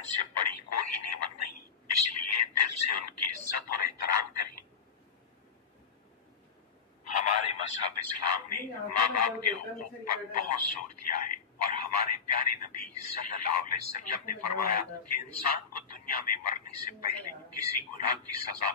والدین سے بڑی کوئی نعمت نہیں، اس لیے دل سے ان کی عزت اور احترام کریں۔ ہمارے مذہب اسلام نے ماں باپ کے حقوق پر بہت زور دیا ہے، اور ہمارے پیارے نبی صلی اللہ علیہ وسلم نے فرمایا کہ انسان کو دنیا میں مرنے سے پہلے کسی گناہ کی سزا